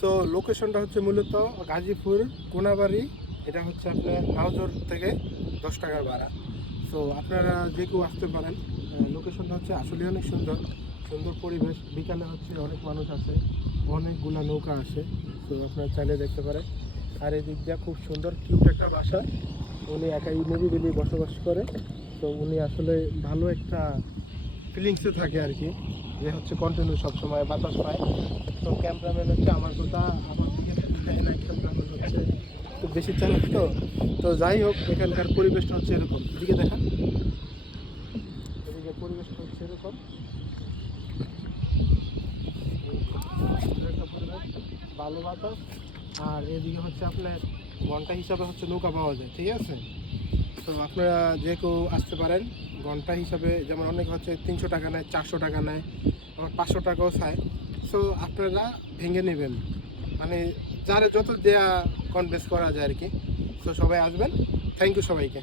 So লোকেশনটা হচ্ছে মূলত গাজীপুর কোনাবাড়ি, এটা হচ্ছে আপনার নাওজোর থেকে 10 টাকার ভাড়া। সো আপনারা যে কেউ আসতে পারেন। লোকেশনটা হচ্ছে আসলে অনেক সুন্দর সুন্দর পরিবেশ। বিকালে হচ্ছে অনেক মানুষ আসে, অনেকগুলা নৌকা আসে। তো আপনারা চাইলে দেখতে পারেন। আর এই দিক দিয়ে খুব সুন্দর কিউট একটা বাসা, উনি একাই নিরিবিলি বসবাস করে। তো উনি আসলে ভালো একটা ফিলিংসে থাকে আর কি, যে হচ্ছে কন্টিনিউ সবসময় বাতাস পায়। তো ক্যামেরাম্যান হচ্ছে আমার কথা আমার দিকে দেখায় না, ক্যামেরাম্যান হচ্ছে একটু বেশি চালাক। তো যাই হোক, এখানকার পরিবেশটা হচ্ছে এরকম। এদিকে দেখা, এদিকে পরিবেশটা হচ্ছে এরকম একটা পরিবেশ, ভালো বাতাস। আর এদিকে হচ্ছে আপনার ঘন্টা হিসাবে হচ্ছে নৌকা পাওয়া যায়, ঠিক আছে। তো আপনারা যে কেউ আসতে পারেন। ঘন্টা হিসাবে যেমন অনেক হচ্ছে 300 টাকা নেয়, 400 টাকা নেয়, আবার 500 টাকাও চায়। সো আপনারা ভেঙে নেবেন, মানে যারা যত দেয়া কনভেন্স করা যায় আর কি। তো সবাই আসবেন। থ্যাংক ইউ সবাইকে।